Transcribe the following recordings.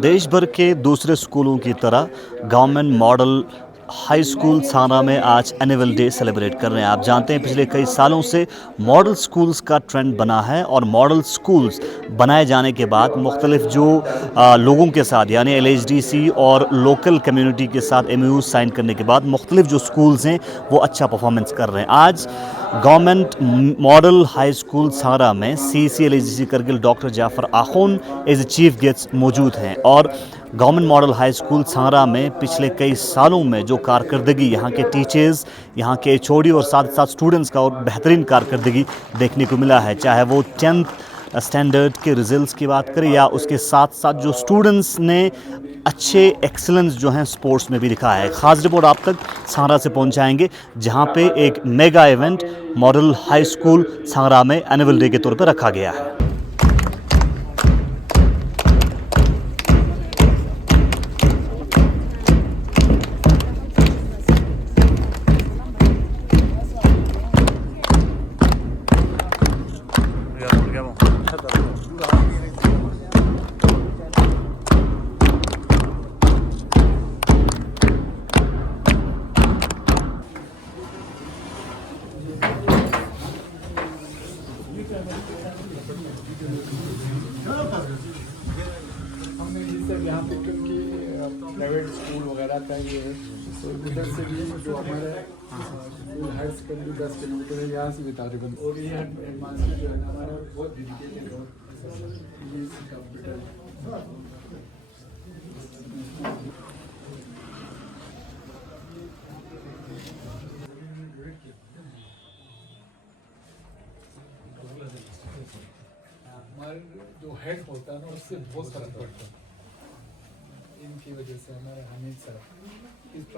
देश भर के दूसरे स्कूलों की तरह government model high school Sangra में आज एनुअल डे सेलिब्रेट कर रहे हैं। आप जानते हैं पिछले कई सालों से मॉडल स्कूल्स का ट्रेंड बना है और मॉडल स्कूल्स बनाए जाने के बाद मुख्तलिफ जो लोगों के साथ यानी LHDC और लोकल कम्युनिटी के साथ MOU साइन करने के बाद मुख्तलिफ जो स्कूल्स हैं वो अच्छा परफॉर्मेंस कर रहे हैं। आज government model high school Sangra में CC LHDC Kargil doctor Jafar Akhoon as a chief guest मौजूद हैं और government model high school Sangra में पिछले कई सालों में जो कारकर्दगी यहाँ के टीचर्स, यहाँ के HOD और साथ साथ स्टूडेंट्स का और बेहतरीन कारकर्दगी देखने को मिला है, चाहे वो 10th स्टैंडर्ड के रिजल्ट्स की बात करें या उसके साथ साथ जो स्टूडेंट्स ने अच्छे एक्सीलेंस जो हैं स्पोर्ट्स में भी दिखाया है। ख़ास रिपोर्ट आप तक सांगरा से पहुँचाएंगे जहाँ पे एक mega event model high school Sangra में एनुअल डे के तौर पर रखा गया है। हमने जिससे यहाँ पे क्योंकि प्राइवेट स्कूल वगैरह का ये है तो उधर से भी जो हमारे स्कूल हायर सेकेंडरी 10 किलोमीटर है यहाँ से भी तकरीबन और ये मानसी जो है ना हमारा बहुत डेडिकेटेड और कंप्यूटर हमारे जो हेड होता है ना उससे बहुत फर्क पड़ता है। इनकी वजह से हमारे हमीद सर इस पर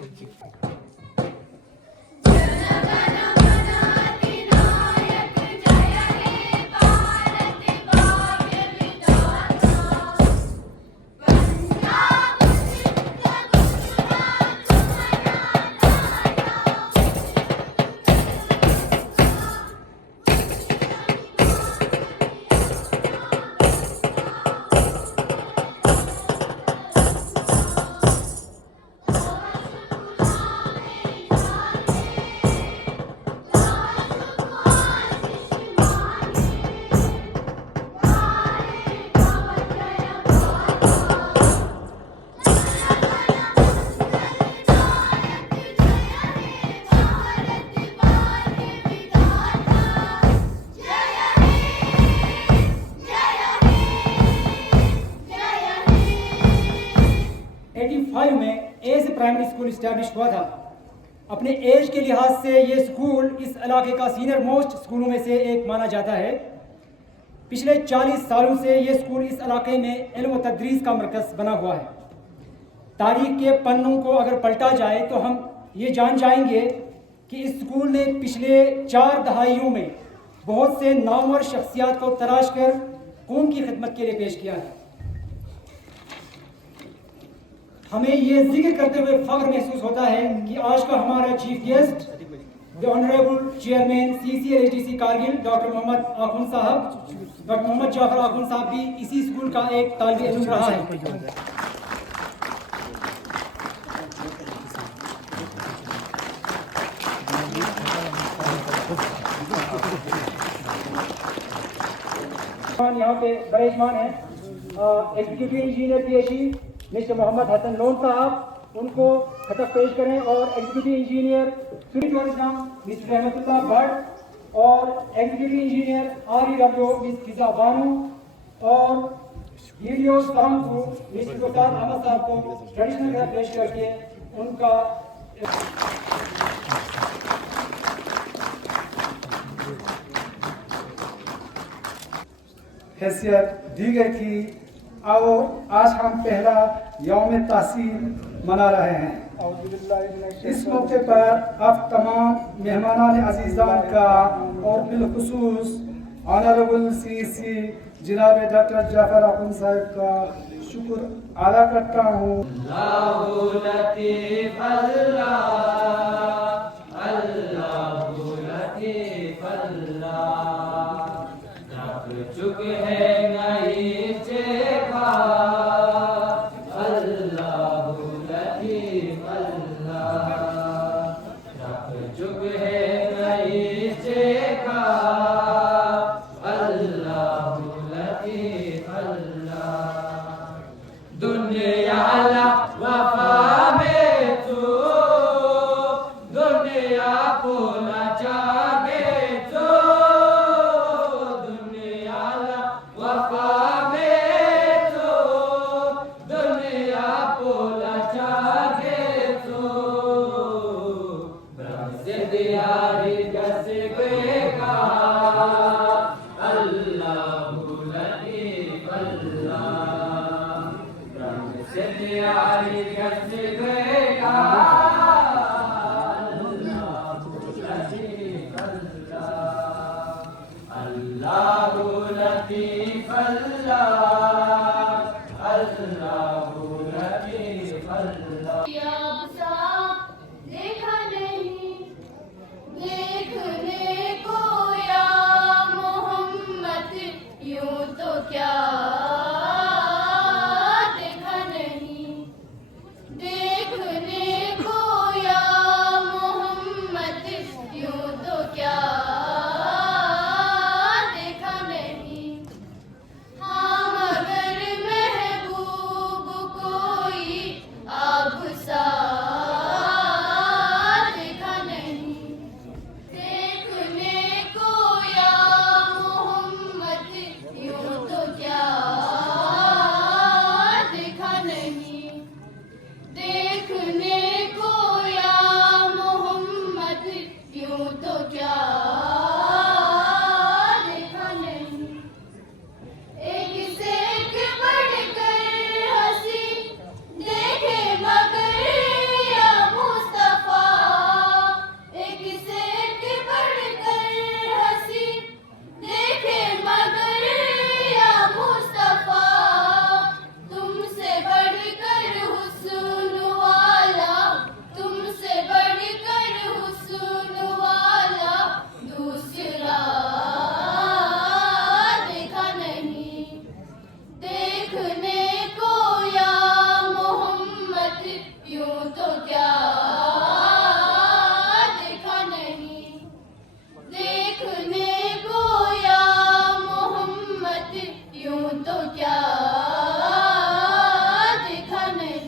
में ए से प्राइमरी स्कूल इस्टेब्लिश हुआ था। अपने एज के लिहाज से ये स्कूल इस इलाके का सीनियर मोस्ट स्कूलों में से एक माना जाता है। पिछले 40 सालों से ये स्कूल इस इलाके में इल्म व तदरीस का मरकज़ बना हुआ है। तारीख के पन्नों को अगर पलटा जाए तो हम ये जान जाएंगे कि इस स्कूल ने पिछले 4 दहाइयों में बहुत से नामवर शख्सियात को तराश कर कौम की खिदमत के लिए पेश किया है। हमें ये जिक्र करते हुए फख्र महसूस होता है कि आज का हमारा chief guest the honourable chairman CC LHDC Kargil doctor Mohammad Akhoon sahab, doctor Mohammad Jafar आखून साहब भी इसी स्कूल का एक तालिब इल्म रहा है। यहाँ पे बरेजमान है executive engineer PhD mister Mohammad Hasan Lone sahab, उनको खतक पेश करें। और एग्जीक्यूटिव इंजीनियर टूरिज्म मिस्टर रहमतुल्लाह भट्ट और एग्जीक्यूटिव इंजीनियर REW मिस फिजा बानू और वीडियो साउंड ग्रुप मिस्टर गुलजार अहमद साहब को ट्रेडिशनल खतक पेश करके उनका हैसियत दी गई थी। आओ आज हम पहला यौम तहसील मना रहे हैं। इस मौके पर अब तमाम मेहमानान अजीज़ान का और बिलखुसूस ऑनरेबल CC जनाब डॉक्टर जाफर आखून साहब का शुक्र अदा करता हूँ। चुक है नहीं चेखा दुनियाला वफा में तू दुनिया पोला जागे तो दुनियाला वफा में तू दुनिया पोला जागे तो ब्रह्म से दियारी जस का अल्लाह लतीफ अल्लाह ब्रह्म से दियारी जस का लतीफ अल्लाह अल्लाह लतीफ अल्लाह देखा नहीं देखने को या मोहम्मद यूं तो क्या देखा नहीं देखने को या मोहम्मद यूं तो क्या देखा नहीं हाँ मगर महबूब कोई आप सा देखा नहीं देखने को या मोहम्मद यूं तो क्या देखा नहीं देखने को या मोहम्मद यूं तो क्या देखा नहीं एक से एक बढ़कर हंसी देखे मगर या मुस्तफा एक से एक बढ़कर हंसी देखे मगर या मुस्तफा तुमसे बढ़कर हुस्न वाला तुमसे बढ़कर हुस्न वाला दूसरा देखा नहीं देखने को या मोहम्मद यूं तो क्या देखा नहीं देखने को या मोहम्मद यूं तो क्या देखा नहीं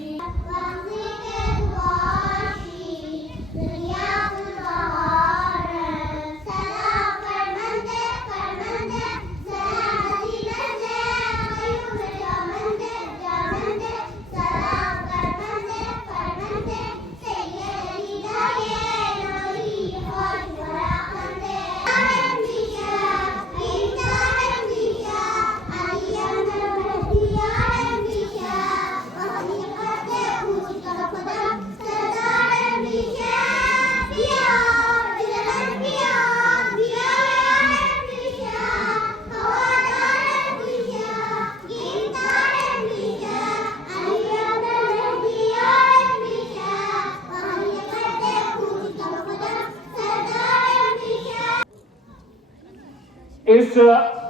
इस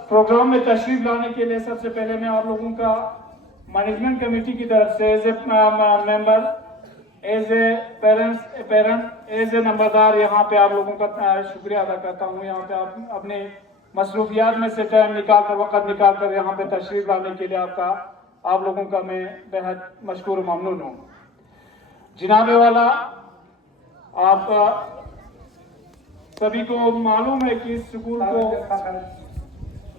प्रोग्राम में तशरीफ लाने के लिए सबसे पहले मैं आप लोगों का मैनेजमेंट कमेटी की तरफ से as a member as a parent as a नंबरदार यहाँ पे आप लोगों का शुक्रिया अदा करता हूँ। यहाँ पे आप अपने मसरूफियात में से टाइम निकाल कर वक्त निकाल कर यहाँ पे तशरीफ लाने के लिए आप लोगों का मैं बेहद मशकूर ममनून हूँ। जनाबे वाला आप सभी को मालूम है कि इस स्कूल को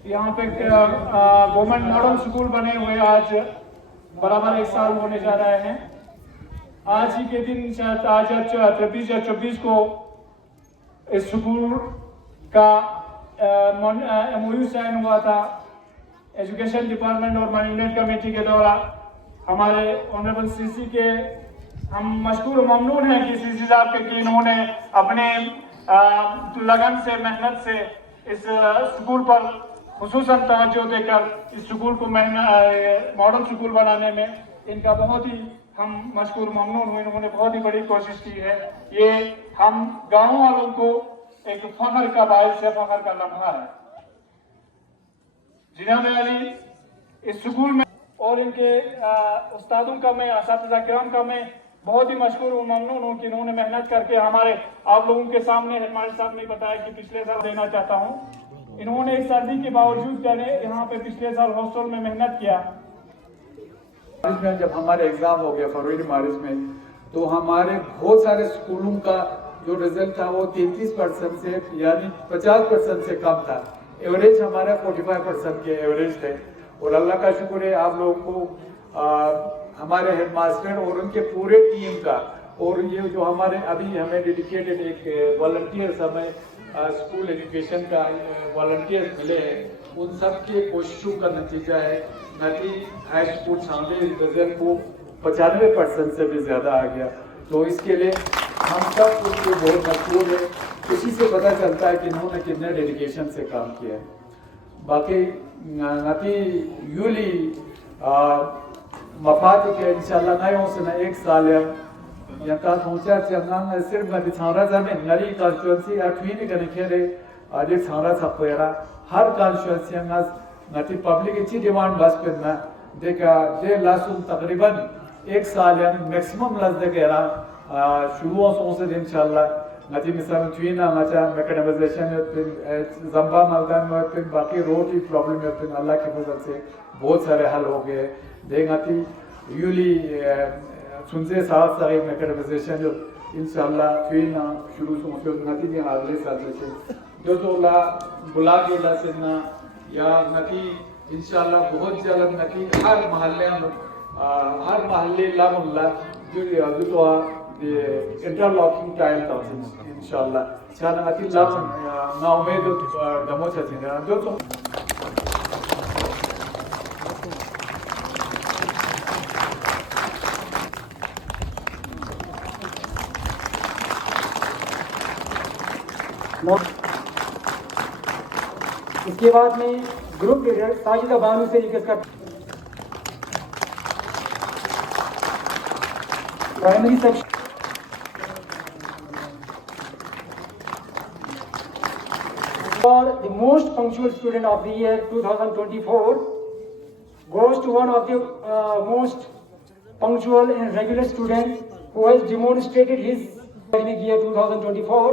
यहाँ पे गवर्नमेंट मॉडल स्कूल बने हुए आज बराबर 1 साल होने जा रहे हैं। आज ही के दिन शायद आज 23 या 24 को इस स्कूल का MOU साइन हुआ था एजुकेशन डिपार्टमेंट और मैनेजमेंट कमेटी के द्वारा। हमारे ऑनरेबल सीसी के हम मशकूर ममनून हैं कि सीसी साहब के कि इन्होंने अपने लगन से मेहनत से इस स्कूल पर खुसूसन तवज्जो देकर इस स्कूल को मॉडल स्कूल बनाने में इनका बहुत ही हम मशकूर ममनून हुए। इन्होंने बहुत ही बड़ी कोशिश की है। ये हम गाँव वालों को एक फख्र का बायस है, फख्र का लम्हा है। जिनाब अली इस स्कूल में और इनके उस्तादों का मैं असातिज़ा किराम का मैं बहुत ही मशहूर और ममनून हूँ कि इन्होंने मेहनत करके हमारे आप लोगों के सामने हमारे साहब ने बताया कि पिछले साल देना चाहता हूँ। इन्होंने इस सर्दी के बावजूद जाने यहाँ पे पिछले साल हॉस्टल में मेहनत किया। मार्च में जब हमारे एग्ज़ाम हो गया फरवरी मार्च में, तो हमारे बहुत सारे स्कूलों का जो रिजल्ट था वो 33% से यानी 50% से कम था। एवरेज हमारा 45% के एवरेज थे। और अल्लाह का शुक्र है आप लोगों को हमारे हेडमास्टर और उनके पूरे टीम का, और ये जो हमारे अभी हमें डेडिकेटेड एक वॉलंटियर्स हमें स्कूल एजुकेशन का वॉलंटियर्स मिले हैं, उन सब के कोशिशों का नतीजा है नटी हाई स्कूल सामने रिजल्ट को 95% से भी ज़्यादा आ गया। तो इसके लिए हम सब उसके बहुत मशहूर है। इसी से पता चलता है कि इन्होंने कितने डेडिकेशन से काम किया है। बाकी नती यूली मफाद के इंशाल्लाह नयों से न एक साल है या का पहुंचा चंगांग सिर्फ नती छावरा जमीन नरी कॉन्स्टिट्यूंसी अठवीं में कने खेरे आज छावरा छपेरा हर कॉन्स्टिट्यूंसी अंगास नती पब्लिक इची डिमांड बस पे ना देखा दे लासुम तकरीबन एक साल या मैक्सिमम लस दे गेरा शुरू से इंशाल्लाह नती मिसाल ट्वीना मचा मैकेनाइजेशन जंबा मलदान में बाकी रोड की प्रॉब्लम है अल्लाह के फजल से बहुत सारे हल हो गए देंगाती यूली सुनसे साथ सारे मैकेनाइजेशन इंशाल्लाह ट्वीना शुरू से नती भी अगले साल से जो ला बुला के ला से ना या नती इंशाल्लाह बहुत जल्द नती हर महल्ले लामुल्ला जो तो इंटरलॉकिंग टाइल था इंशाल्लाह चार नती लाम ना उम्मीद दमो छथिन जो तो इसके बाद में ग्रुप लीडर साजिदा बानू से रिक्वेस्ट कर primary section for the most punctual student of the year 2024 goes to one of the most punctual and regular student who has demonstrated his academic year 2024,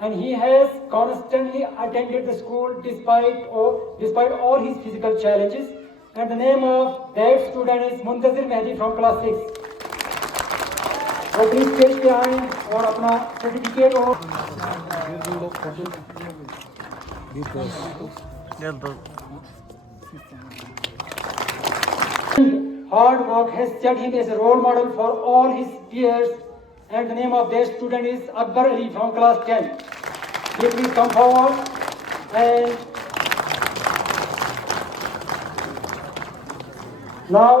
and he has constantly attended the school despite all his physical challenges. And the name of that student is Muntazir Mehdi from class 6. वो please stage पे आए और अपना certificate और hard work has set him as a role model for all his peers, and the name of that student is Akbar Ali from class 10. Please come forward and now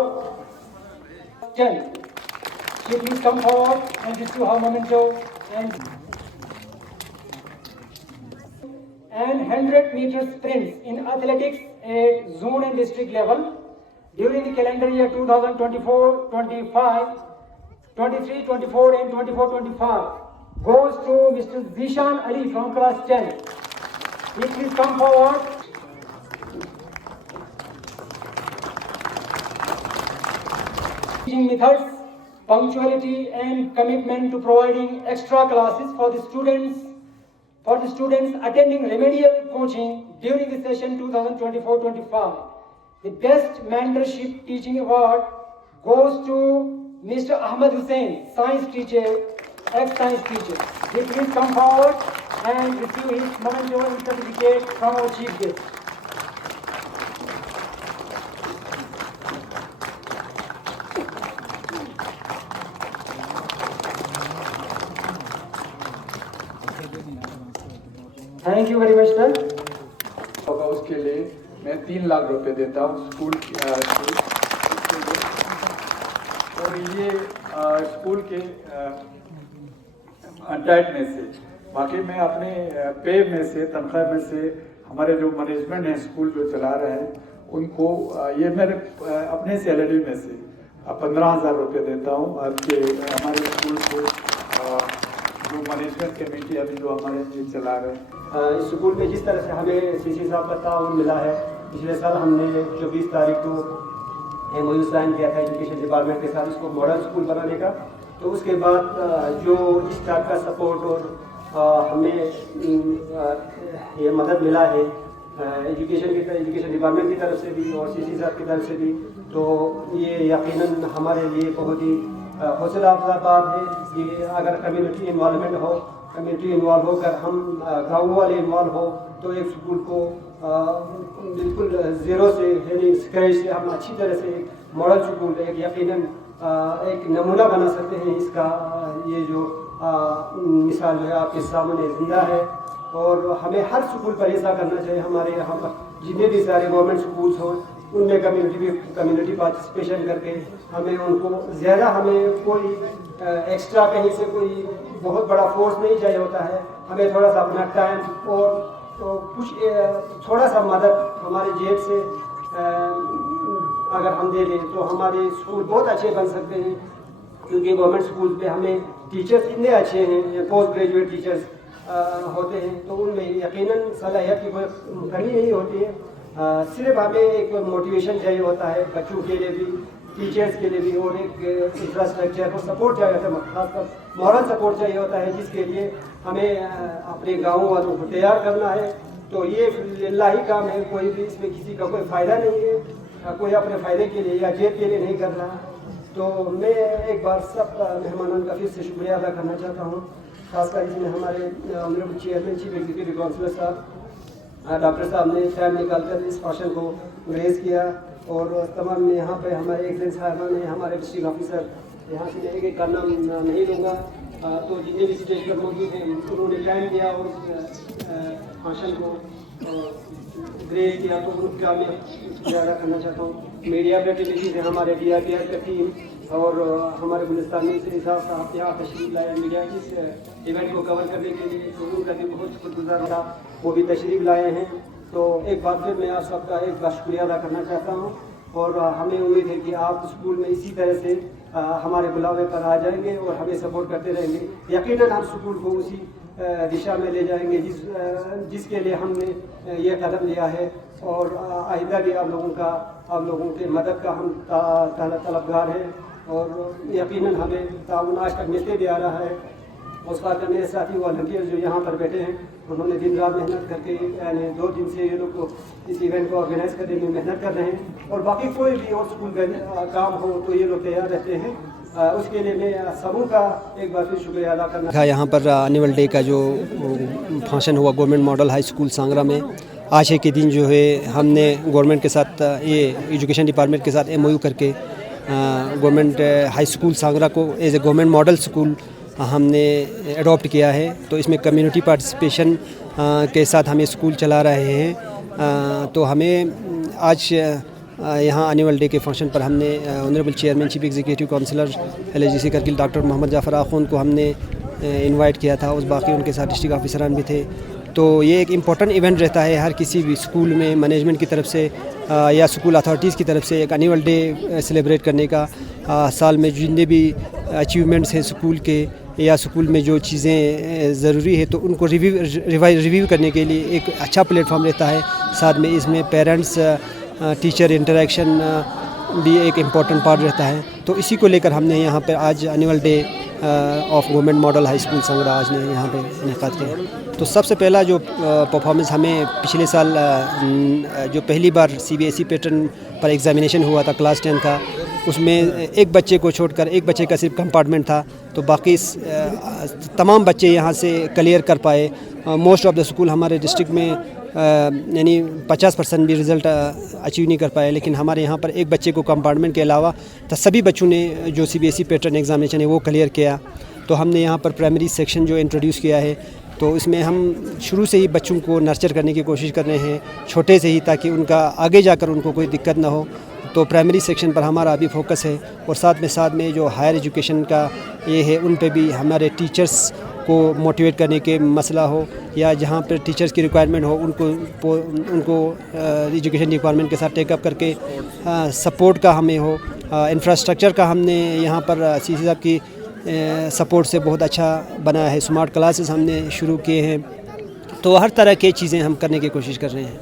10. Please come forward and receive her memento and 100 meter sprints in athletics at zone and district level during the calendar year 2024-25, 23-24 and 24-25 goes to Mr. Zishan Ali from class 10. Please come forward. Teaching methods, punctuality and commitment to providing extra classes for the students attending remedial coaching during the session 2024-25. The best mentorship teaching award goes to Mr. Ahmed Hussain, science teacher, ex-science teacher. Please come forward and receive his memento and certificate from our chief guest. Thank you very much, sir. होगा उसके लिए मैं 3 लाख रुपए देता हूँ school और ये school के अंटाइट में से बाकी मैं अपने पे में से तनख्वाह में से हमारे जो मैनेजमेंट है स्कूल जो चला रहे हैं उनको ये मेरे अपने सैलरी में से 15,000 रुपये देता हूँ आपके हमारे स्कूल को जो मैनेजमेंट कमेटी अभी जो हमारे ये चला रहे हैं। इस स्कूल में जिस तरह से हमें सीसी साहब का ताउन मिला है, पिछले साल हमने 24 तारीख को एमओयू साइन किया था एजुकेशन डिपार्टमेंट के साथ इसको मॉडल स्कूल बनाने का। तो उसके बाद जो इस टाइप का सपोर्ट और हमें ये मदद मिला है एजुकेशन डिपार्टमेंट की तरफ से भी और सीसी साहब की तरफ से भी। तो ये यकीनन हमारे लिए बहुत ही हौसला अफजा बात है कि अगर कम्युनिटी इन्वॉल्वमेंट हो, कम्युनिटी इन्वॉल्व होकर हम गाँव वाले इन्वॉल्व हो तो एक स्कूल को बिल्कुल ज़ीरो से यानी स्क्रैच से हम अच्छी तरह से एक मॉडल स्कूल एक यकीनन एक नमूना बना सकते हैं। इसका ये जो मिसाल जो है आपके सामने जिंदा है और हमें हर स्कूल पर ऐसा करना चाहिए। हमारे यहाँ पर जितने भी सारे गवर्नमेंट स्कूल्स हों उनमें कम्युनिटी पार्टिसिपेशन करके हमें उनको ज़्यादा हमें कोई एक्स्ट्रा कहीं से कोई बहुत बड़ा फोर्स नहीं चाहिए होता है। हमें थोड़ा सा अपना टाइम और तो कुछ थोड़ा सा मदद हमारे जेब से अगर हम दे दें तो हमारे स्कूल बहुत अच्छे बन सकते हैं। क्योंकि गवर्नमेंट स्कूल पे हमें टीचर्स इतने अच्छे हैं, पोस्ट ग्रेजुएट टीचर्स होते हैं, तो उनमें यकीनन सलाहियत की कोई कमी नहीं होती है। सिर्फ हमें एक मोटिवेशन चाहिए होता है बच्चों के लिए भी, टीचर्स के लिए भी, और एक इंफ्रास्ट्रक्चर और सपोर्ट चाहिए होता है, खासकर मॉरल सपोर्ट चाहिए होता है, जिसके लिए हमें अपने गाँव वालों को तैयार करना है। तो ये लाही काम है, कोई भी इसमें किसी का कोई फ़ायदा नहीं है, कोई अपने फ़ायदे के लिए या जेब के लिए नहीं कर रहा। तो मैं एक बार सब मेहमानों का फिर से शुक्रिया अदा करना चाहता हूँ, खासकर इसमें हमारे honourable chairman chief executive councillor साहब डॉक्टर साहब ने टाइम निकालकर इस फंक्शन को ग्रेस किया। और तमाम यहाँ पे हमारे एक्सेलेंस साहबान हैं, हमारे डिस्ट्रिक्ट ऑफिसर, यहाँ से मैं एक का नाम नहीं लूँगा, तो जितने भी स्टेज पर मौजूद हैं उन्होंने टाइम दिया और फंक्शन को ग्रेस किया, तो उनका मैं शुक्रिया करना चाहता हूँ। मीडिया प्रतिनिधि हैं हमारे DRPR का टीम और हमारे गुलिस्तानी से साहब यहाँ तशरीफ लाए मीडिया इस इवेंट को कवर करने के लिए, तो उनका भी बहुत शुक्रगुजार था, वो भी तशरीफ लाए हैं। तो एक बार फिर मैं आप सबका एक बार शुक्रिया अदा करना चाहता हूँ और हमें उम्मीद है कि आप स्कूल में इसी तरह से हमारे बुलावे पर आ जाएंगे और हमें सपोर्ट करते रहेंगे। यकीनन हम स्कूल को उसी दिशा में ले जाएंगे जिसके लिए हमने ये कदम लिया है और आइंदा भी आप लोगों के मदद का हम तलबगार हैं और यकीनन हमें ताउन आज तक मिलते भी आ रहा है। उस बात का मेरे साथी वॉलंटियर जो यहाँ पर बैठे हैं उन्होंने दिन रात मेहनत करके यानी 2 दिन से ये लोग को इस इवेंट को ऑर्गेनाइज करने में मेहनत कर रहे हैं और बाकी कोई भी और स्कूल का काम हो तो ये लोग तैयार रहते हैं। उसके लिए मैं सबों का एक बार फिर शुक्रिया अदा करना। यहाँ पर एनुअल डे का जो फंक्शन हुआ government model high school Sangra में, आज के दिन जो है हमने गवर्नमेंट के साथ ये एजुकेशन डिपार्टमेंट के साथ MOU करके गवर्नमेंट हाई स्कूल सांगरा को as a government model school हमने अडॉप्ट किया है। तो इसमें कम्युनिटी पार्टिसिपेशन के साथ हम ये स्कूल चला रहे हैं। तो हमें आज यहाँ एनुअल डे के फंक्शन पर हमने honourable chairman chief executive councillor LHGC Kargil doctor Mohammad Jafar Akhoon को हमने इनवाइट किया था, उस बाकी उनके साथ डिस्ट्रिक्ट ऑफिसरान भी थे। तो ये एक इम्पॉर्टेंट इवेंट रहता है हर किसी भी स्कूल में मैनेजमेंट की तरफ से या स्कूल अथॉरिटीज़ की तरफ से एक एनुअल डे सेलिब्रेट करने का। साल में जितने भी अचीवमेंट्स हैं स्कूल के या स्कूल में जो चीज़ें ज़रूरी है तो उनको रिव्यू करने के लिए एक अच्छा प्लेटफॉर्म रहता है। साथ में इसमें पेरेंट्स टीचर इंटरेक्शन भी एक इम्पॉर्टेंट पार्ट रहता है। तो इसी को लेकर हमने यहाँ पर आज annual day of government model high school Sangra आज ने यहाँ पे इनेकाद किया। तो सबसे पहला जो परफॉर्मेंस हमें पिछले साल जो पहली बार CBSE पैटर्न पर एग्ज़ामिनेशन हुआ था क्लास 10 का, उसमें एक बच्चे को छोड़कर एक बच्चे का सिर्फ कंपार्टमेंट था, तो बाकी तमाम बच्चे यहाँ से क्लियर कर पाए। मोस्ट ऑफ द स्कूल हमारे डिस्ट्रिक्ट में यानी 50% भी रिज़ल्ट अचीव नहीं कर पाए, लेकिन हमारे यहाँ पर एक बच्चे को कंपार्टमेंट के अलावा तो सभी बच्चों ने जो CBSE पैटर्न एग्ज़ामिनेशन है वो क्लियर किया। तो हमने यहाँ पर प्राइमरी सेक्शन जो इंट्रोड्यूस किया है, तो इसमें हम शुरू से ही बच्चों को नर्चर करने की कोशिश कर रहे हैं छोटे से ही, ताकि उनका आगे जाकर उनको कोई दिक्कत ना हो। तो प्राइमरी सेक्शन पर हमारा अभी फोकस है और साथ में जो हायर एजुकेशन का ये है उन पे भी हमारे टीचर्स को मोटिवेट करने के मसला हो या जहाँ पर टीचर्स की रिक्वायरमेंट हो उनको एजुकेशन डिपार्टमेंट के साथ टेकअप करके सपोर्ट का हमें हो। इंफ्रास्ट्रक्चर का हमने यहाँ पर CC साहब की सपोर्ट से बहुत अच्छा बनाया है। स्मार्ट क्लासेस हमने शुरू किए हैं। तो हर तरह की चीज़ें हम करने की कोशिश कर रहे हैं।